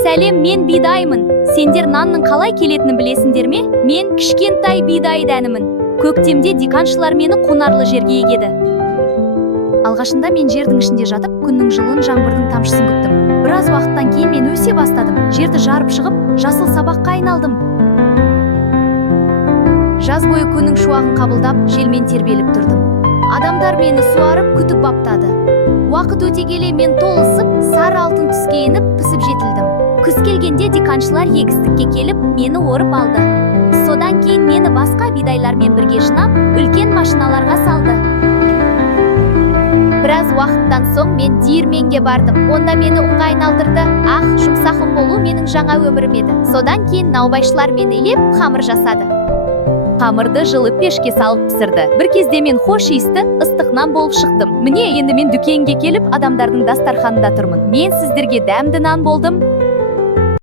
Сәлем, мен бидаймын. Сендер нанның қалай келетінін білесіңдер ме? Мен кішкентай бидай дәнімін. Көктемде диқаншылар мені қонарлы жерге егеді. Алғашында мен жердің ішінде жатып, күннің жылын, жаңбырдың тамшысын күттім. Біраз уақыттан кейін мен өсе бастадым. Жерді жарып шығып, жасыл сабаққа айналдым. Жаз бойы күннің шуағын қабылдап, желмен тербеліп тұрдым. Адамдар мені суарып, күтіп баптады. Уақыт өте келе мен толысып, сары алтын түске еніп, пісіп жетілдім. Күз келгенде диқаншылар егістікке келіп, мені орып алды. Содан кейін мені басқа бидайлармен бірге жинап, үлкен машиналарға салды. Біраз уақыттан соң мен диірменге бардым. Онда мені ұнға айналдырды. Жұмсақым болу менің жаңа өмірім еді. Содан кейін наубайшылар мені илеп, қамыр жасады. Қамырды жылы пешке салып пісірді. Бір кезде мен хош иісті ыстық нан болып шықтым. Міне енді мен дүкенге келіп, адамдардың дастарханында тұрмын. Мен сіздерге дәмді нан болдым.